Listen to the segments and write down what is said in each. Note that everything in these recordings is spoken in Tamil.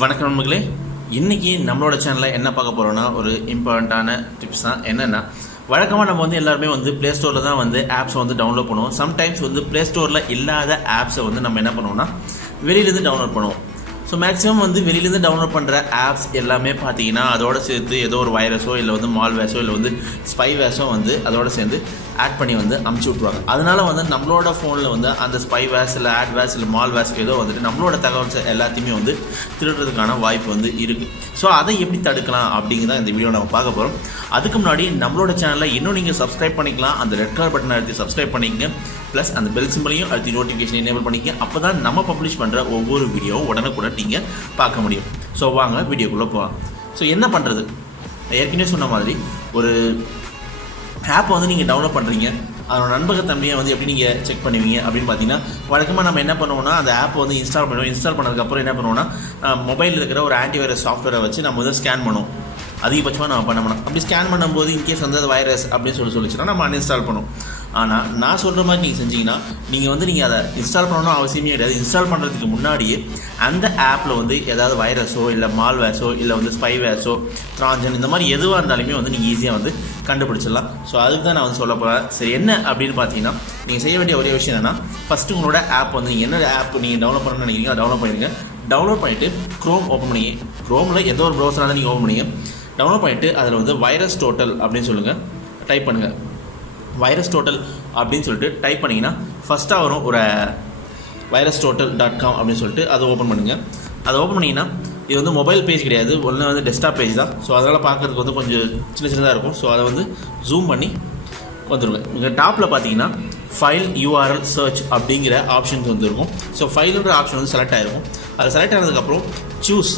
வணக்கம் நண்பர்களே, இன்றைக்கி நம்மளோட சேனலில் என்ன பார்க்க போகிறோன்னா ஒரு இம்பார்ட்டண்ட்டான டிப்ஸ் தான். என்னென்னா, வழக்கமாக நம்ம எல்லாருமே ப்ளே ஸ்டோரில் தான் ஆப்ஸை டவுன்லோட் பண்ணுவோம். சம்டைம்ஸ் ப்ளே ஸ்டோரில் இல்லாத ஆப்ஸை நம்ம என்ன பண்ணுவோம்னா வெளியிலேருந்து டவுன்லோட் பண்ணுவோம். ஸோ மேக்ஸிமம் வெளியிலேருந்து டவுன்லோட் பண்ணுற ஆப்ஸ் எல்லாமே பார்த்தீங்கன்னா அதோடு சேர்த்து ஏதோ ஒரு வைரஸோ இல்லை மால்வேஸோ இல்லை ஸ்பைவேஸோ அதோடு சேர்ந்து ஆட் பண்ணி அமுச்சு விட்ருவாங்க. அதனால் நம்மளோட ஃபோனில் அந்த ஸ்பைவேஸ் இல்லை ஆட்வேஸ் இல்லை மால்வேஸ் ஏதோ நம்மளோட தகவல்ஸ் எல்லாத்தையுமே திருடுறதுக்கான வாய்ப்பு இருக்குது. ஸோ அதை எப்படி தடுக்கலாம் அப்படிங்கிறத இந்த வீடியோ நம்ம பார்க்க போகிறோம். அதுக்கு முன்னாடி நம்மளோட சேனலில் இன்னும் நீங்கள் சப்ஸ்கிரைப் பண்ணிக்கலாம். அந்த ரெட் கலர் பட்டனை அழுத்தி சப்ஸ்கிரைப் பண்ணிக்கங்க. ப்ளஸ் அந்த பெல் சிம்பிளையும் அழுத்தி நோட்டிஃபிகேஷன் எனேபிள் பண்ணிக்க. அப்போ தான் நம்ம பப்ளிஷ் பண்ணுற ஒவ்வொரு வீடியோவும் உடனுக்குடன் நீங்கள் பார்க்க முடியும். ஸோ வாங்க வீடியோக்குள்ளே போகலாம். ஸோ என்ன பண்ணுறது, ஏற்கனவே சொன்ன மாதிரி ஒரு ஆப்பை நீங்கள் டவுன்லோட் பண்ணுறீங்க. அதோட நண்பகத்தன்மையை எப்படி நீங்கள் செக் பண்ணுவீங்க அப்படின்னு பார்த்தீங்கன்னா, வழக்கமாக நம்ம என்ன பண்ணுவோம்னா அந்த ஆப்பை இன்ஸ்டால் பண்ணுவோம். இன்ஸ்டால் பண்ணதுக்கப்புறம் என்ன பண்ணுவோம்னா மொபைலில் இருக்கிற ஒரு ஆன்டிவைரஸ் சாஃப்ட்வேரை வச்சு நம்ம ஸ்கேன் பண்ணுவோம். அதிகபட்சமாக நம்ம பண்ணணும். அப்படி ஸ்கேன் பண்ணும்போது இன்கேஸ் அது வைரஸ் அப்படின்னு சொல்லிச்சுன்னா நம்ம அன்இன்ஸ்டால் பண்ணுவோம். ஆனால் நான் சொல்கிற மாதிரி நீங்கள் செஞ்சீங்கன்னா நீங்கள் அதை இன்ஸ்டால் பண்ணணும் அவசியமே கிடையாது. இன்ஸ்டால் பண்ணுறதுக்கு முன்னாடியே அந்த ஆப்பில் ஏதாவது வைரஸோ இல்லை மால்வேஸோ இல்லை ஸ்பைவேஸோ ட்ரான்ஜன் இந்த மாதிரி எதுவாக இருந்தாலுமே நீங்கள் ஈஸியாக கண்டுபிடிச்சிடலாம். ஸோ அதுக்கு தான் நான் சொல்ல போகிறேன். சரி, என்ன அப்படின்னு பார்த்தீங்கன்னா, நீங்கள் செய்ய வேண்டிய ஒரே விஷயம் என்னென்னா, ஃபஸ்ட்டு உங்களோட ஆப் நீங்கள் என்ன ஆப் நீங்கள் டவுன்லோட் பண்ணணும்னு நினைக்கிறீங்க அதை டவுன்லோட் பண்ணிடுங்க. டவுன்லோட் பண்ணிவிட்டு க்ரோம் ஓப்பன் பண்ணிங்க. க்ரோமில் எந்த ஒரு ப்ரௌசராக நீங்கள் ஓப்பன் பண்ணிங்க. டவுன்லோட் பண்ணிவிட்டு அதில் வைரஸ் டோட்டல் அப்படின்னு சொல்லுங்கள், டைப் பண்ணுங்கள். வைரஸ் டோட்டல் அப்படின்னு சொல்லிட்டு டைப் பண்ணிங்கன்னா ஃபஸ்ட்டாக வரும் ஒரு virusTotal.com அப்படின்னு சொல்லிட்டு அதை ஓப்பன் பண்ணுங்கள். அதை ஓப்பன் பண்ணிங்கன்னா இது மொபைல் பேஜ் கிடையாது, ஒன்று டெஸ்க்டாப் பேஜ் தான். ஸோ அதனால் பார்க்குறதுக்கு கொஞ்சம் சின்னதாக இருக்கும். ஸோ அதை ஜூம் பண்ணி வந்துடுங்க. இங்கே டாப்பில் பார்த்தீங்கன்னா ஃபைல் URL சர்ச் அப்படிங்கிற ஆப்ஷன்ஸ் இருக்கும். ஸோ ஃபைலுன்ற ஆப்ஷன் செலக்ட் ஆகிருக்கும். அது செலக்ட் ஆனதுக்கப்புறம் சூஸ்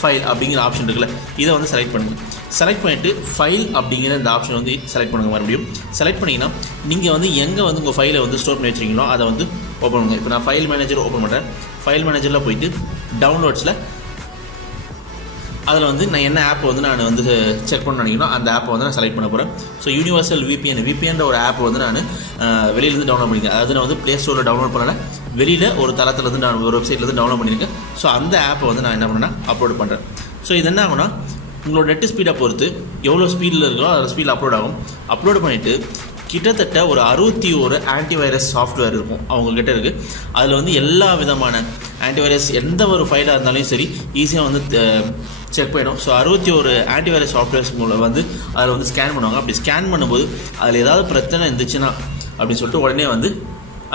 ஃபைல் அப்படிங்கிற ஆப்ஷன் இருக்குல்ல, இதை செலக்ட் பண்ணுங்கள். செலக்ட் பண்ணிவிட்டு ஃபைல் அப்படிங்கிற இந்த ஆப்ஷன் செலக்ட் பண்ணுங்கள். மறுபடியும் செலக்ட் பண்ணிங்கன்னா நீங்கள் எங்கே உங்கள் ஃபைலை ஸ்டோர் பண்ணி வச்சுருக்கீங்களோ அதை ஓப்பன் பண்ணுங்கள். இப்போ நான் ஃபைல் மேனேஜர் ஓப்பன் பண்ணுறேன். ஃபைல் மேனேஜரில் போயிட்டு டவுன்லோட்ஸில் அதில் நான் என்ன ஆப் நான் செக் பண்ண நினைக்கிறோம் அந்த ஆப்பை நான் செலக்ட் பண்ண போகிறேன். ஸோ யூனிவர்சல் VPN ஒரு ஆப் நான் வெளியிலேருந்து டவுன்லோட் பண்ணியிருக்கேன். அதாவது நான் ப்ளே ஸ்டோரில் டவுன்லோட் பண்ணலை, வெளியில் ஒரு தளத்துலேருந்து நான் ஒரு வெப்சைட்லேருந்து டவுன்லோட் பண்ணியிருக்கேன். ஸோ அந்த ஆப்பை நான் என்ன பண்ணேன்னா அப்லோட் பண்ணுறேன். ஸோ இது என்ன ஆகும்னா, உங்களோட நெட்டு ஸ்பீடை பொறுத்து எவ்வளோ ஸ்பீடில் இருக்கோ அதோட ஸ்பீடில் அப்லோட் ஆகும். அப்லோட் பண்ணிவிட்டு கிட்டத்தட்ட ஒரு 61 ஆன்டிவைரஸ் சாஃப்ட்வேர் இருக்கும் அவங்கக்கிட்ட இருக்குது. அதில் எல்லா விதமான ஆன்டிவைரஸ் எந்த ஒரு ஃபைலாக இருந்தாலும் சரி ஈஸியாக செக் பண்ணிடும். ஸோ 61 ஆன்டிவைரஸ் சாஃப்ட்வேர்ஸ் மூலம் அதில் ஸ்கேன் பண்ணுவாங்க. அப்படி ஸ்கேன் பண்ணும்போது அதில் ஏதாவது பிரச்சனை இருந்துச்சுன்னா அப்படின்னு சொல்லிட்டு உடனே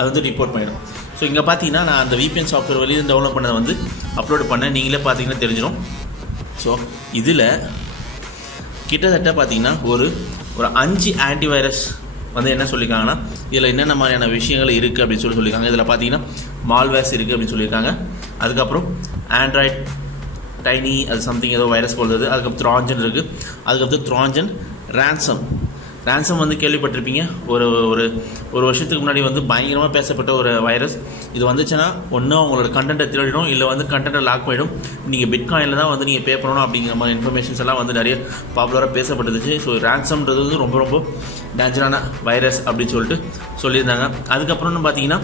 அது ரிப்போர்ட் பண்ணிடும். ஸோ இங்கே பார்த்தீங்கன்னா நான் அந்த VPN சாஃப்ட்வேர் வெளியே டவுன்லோட் பண்ணதை அப்லோட் பண்ணேன். நீங்களே பார்த்தீங்கன்னா தெரிஞ்சிடும். ஸோ இதில் கிட்டத்தட்ட பார்த்தீங்கன்னா ஒரு 5 ஆன்டிவைரஸ் என்ன சொல்லியிருக்காங்கன்னா, இதில் என்னென்ன மாதிரியான விஷயங்கள் இருக்குது அப்படின்னு சொல்லியிருக்காங்க. இதில் பார்த்தீங்கன்னா மால்வேஸ் இருக்குது அப்படின்னு சொல்லியிருக்காங்க. அதுக்கப்புறம் ஆண்ட்ராய்ட் டைனி அது சம்திங் ஏதோ வைரஸ் போடுறது. அதுக்கப்புறம் ட்ரான்ஜன் இருக்குது. அதுக்கப்புறம் ட்ரான்ஜன் ரேன்சம் கேள்விப்பட்டிருப்பீங்க. ஒரு ஒரு வருஷத்துக்கு முன்னாடி பயங்கரமாக பேசப்பட்ட ஒரு வைரஸ். இது வந்துச்சுன்னா ஒன்று அவங்களோட கண்டென்ட்டை திருடிடும், இல்லை கண்டென்ட்டை லாக் பண்ணிடும். நீங்கள் பிட்காயினில் தான் நீங்கள் பே பண்ணணும் அப்படிங்கிற மாதிரி இன்ஃபர்மேஷன்ஸ் எல்லாம் நிறைய பாப்புலராக பேசப்பட்டுச்சு. ஸோ ரேன்சம்ன்றது ரொம்ப ரொம்ப டேஞ்சரான வைரஸ் அப்படின்னு சொல்லிட்டு சொல்லியிருந்தாங்க. அதுக்கப்புறம்னு பார்த்தீங்கன்னா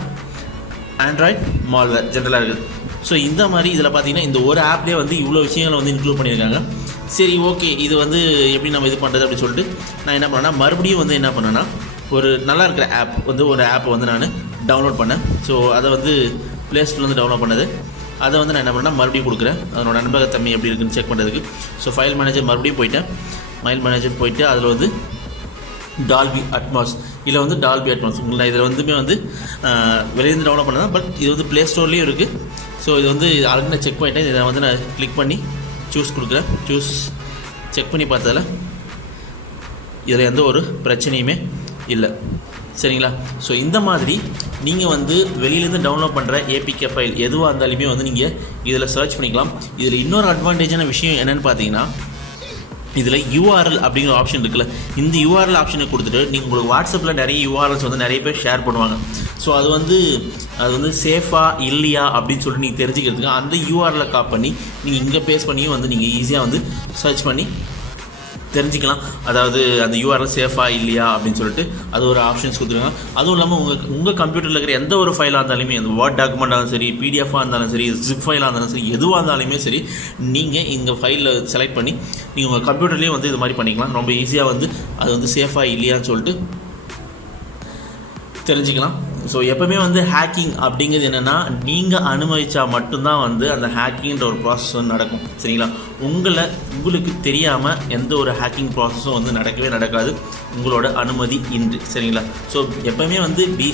ஆண்ட்ராய்ட் மால்வேர் ஜென்ரலாக இருக்குது. ஸோ இந்த மாதிரி இதில் பார்த்தீங்கன்னா இந்த ஒரு ஆப்லேயே இவ்வளோ விஷயங்களை இன்க்ளூட் பண்ணியிருக்காங்க. சரி, ஓகே, இது எப்படி நம்ம இது பண்ணுறது அப்படின்னு சொல்லிட்டு நான் என்ன பண்ணேன்னா மறுபடியும் என்ன பண்ணேன்னா ஒரு நல்லா இருக்கிற ஆப் ஒரு ஆப்பை நான் டவுன்லோட் பண்ணேன். ஸோ அதை ப்ளே ஸ்டோர்லேருந்து டவுன்லோட் பண்ணது அதை நான் என்ன பண்ணேன்னா மறுபடியும் கொடுக்குறேன். அதனோட நண்பகத்தன்மை எப்படி இருக்குன்னு செக் பண்ணுறதுக்கு. ஸோ ஃபைல் மேனேஜர் மறுபடியும் போயிட்டேன். ஃபைல் மேனேஜர் போயிட்டு அதில் டால்பி அட்மாஸ் இல்லை டால்பி அட்மாஸ் உங்களுக்கு இதில் வெளியிருந்து டவுன்லோட் பண்ணதான். பட் இது ப்ளே ஸ்டோர்லேயும் இருக்குது. ஸோ இது ஆல்ரெடி நான் செக் பண்ணிட்டேன். இதை நான் கிளிக் பண்ணி சூஸ் கொடுக்குறேன். சூஸ் செக் பண்ணி பார்த்ததில் இதில் எந்த ஒரு பிரச்சனையுமே இல்லை. சரிங்களா? ஸோ இந்த மாதிரி நீங்கள் வெளியிலேருந்து டவுன்லோட் பண்ணுற APK ஃபைல் எதுவாக இருந்தாலுமே நீங்கள் இதில் சர்ச் பண்ணிக்கலாம். இதில் இன்னொரு அட்வான்டேஜான விஷயம் என்னென்னு பார்த்தீங்கன்னா, இதில் URL அப்படிங்கிற ஆப்ஷன் இருக்குல்ல, இந்த URL ஆப்ஷனை கொடுத்துட்டு நீங்கள் உங்களுக்கு வாட்ஸ்அப்பில் நிறைய URLs நிறைய பேர் ஷேர் பண்ணுவாங்க. ஸோ அது சேஃபாக இல்லையா அப்படின்னு சொல்லிட்டு நீங்கள் தெரிஞ்சுக்கிறதுக்கு அந்த URL காப்பி பண்ணி நீங்கள் இங்கே பேஸ்ட் பண்ணியும் நீங்கள் ஈஸியாக சர்ச் பண்ணி தெரிஞ்சிக்கலாம். அதாவது அந்த யூஆர்எல் சேஃபாக இல்லையா அப்படின்னு சொல்லிட்டு அது ஒரு ஆப்ஷன்ஸ் கொடுத்துருக்காங்க. அதுவும் இல்லாமல் உங்கள் கம்ப்யூட்டரில் இருக்கிற எந்த ஒரு ஃபைலாக இருந்தாலுமே, அந்த வேர்ட் டாக்குமெண்ட்டாக இருந்தாலும் சரி, பிடிஎஃபாக இருந்தாலும் சரி, ஜிப் ஃபைலாக இருந்தாலும் சரி, எதுவாக இருந்தாலுமே சரி, நீங்கள் இங்கே ஃபைலில் செலக்ட் பண்ணி நீங்கள் உங்கள் கம்ப்யூட்டர்லேயே வந்து இது மாதிரி பண்ணிக்கலாம். ரொம்ப ஈஸியாக வந்து அது வந்து சேஃபாக இல்லையான்னு சொல்லிட்டு தெரிஞ்சுக்கலாம். ஸோ எப்போவுமே வந்து ஹேக்கிங் அப்படிங்கிறது என்னென்னா, நீங்கள் அனுமதிச்சா மட்டும்தான் வந்து அந்த ஹேக்கிங்கிற ஒரு ப்ராசஸ் வந்து நடக்கும். சரிங்களா? உங்களுக்கு தெரியாமல் எந்த ஒரு ஹேக்கிங் ப்ராசஸும் வந்து நடக்கவே நடக்காது உங்களோட அனுமதி இன்றி. சரிங்களா? ஸோ எப்போவுமே வந்து பி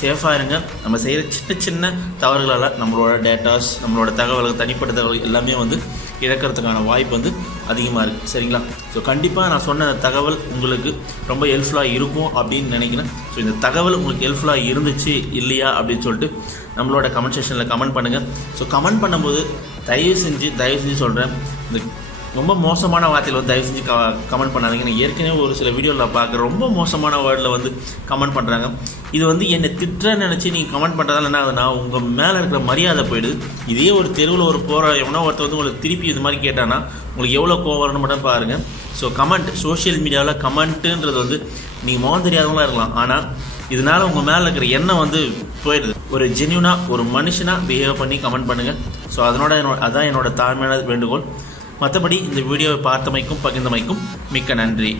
சேஃபாக இருங்க. நம்ம செய்கிற சின்ன சின்ன தவறுகளால் நம்மளோட டேட்டாஸ், நம்மளோட தகவல்கள், தனிப்பட்ட தகவல் எல்லாமே வந்து இழக்கிறதுக்கான வாய்ப்பு வந்து அதிகமாக இருக்குது. சரிங்களா? ஸோ கண்டிப்பாக நான் சொன்ன தகவல் உங்களுக்கு ரொம்ப ஹெல்ப்ஃபுல்லாக இருக்கும் அப்படின்னு நினைக்கிறேன். ஸோ இந்த தகவல் உங்களுக்கு ஹெல்ப்ஃபுல்லாக இருந்துச்சு இல்லையா அப்படின்னு சொல்லிட்டு நம்மளோட கமெண்ட் செக்ஷனில் கமெண்ட் பண்ணுங்கள். ஸோ கமெண்ட் பண்ணும்போது தயவு செஞ்சு சொல்கிறேன், இந்த ரொம்ப மோசமான வார்த்தையில் வந்து தயவு செஞ்சு கமெண்ட் பண்ணாதீங்க. நான் ஏற்கனவே ஒரு சில வீடியோவில் நான் பார்க்குறேன், ரொம்ப மோசமான வேர்டில் வந்து கமெண்ட் பண்ணுறாங்க. இது வந்து என்னை திட்டுறேன்னு நினச்சி நீங்கள் கமெண்ட் பண்ணுறதால என்ன ஆகுதுன்னா, உங்கள் மேலே இருக்கிற மரியாதை போயிடுது. இதே ஒரு தெருவில் ஒரு போகிற எவனோ ஒருத்தர் வந்து உங்களுக்கு திருப்பி இது மாதிரி கேட்டானா உங்களுக்கு எவ்வளோ கோவம் வரணும்னு மட்டும் பாருங்கள். ஸோ கமெண்ட், சோஷியல் மீடியாவில் கமெண்ட்டுன்றது வந்து நீங்கள் முகம் தெரியாதவங்களாக இருக்கலாம், ஆனால் இதனால் உங்கள் மேலே இருக்கிற எண்ணம் வந்து போயிடுது. ஒரு ஜென்யூனாக ஒரு மனுஷனாக பிஹேவ் பண்ணி கமெண்ட் பண்ணுங்கள். ஸோ அதான் என்னோட தாழ்மையான வேண்டுகோள். மற்றபடி இந்த வீடியோவை பார்த்தமைக்கும் பகிர்ந்தமைக்கும் மிக்க நன்றி.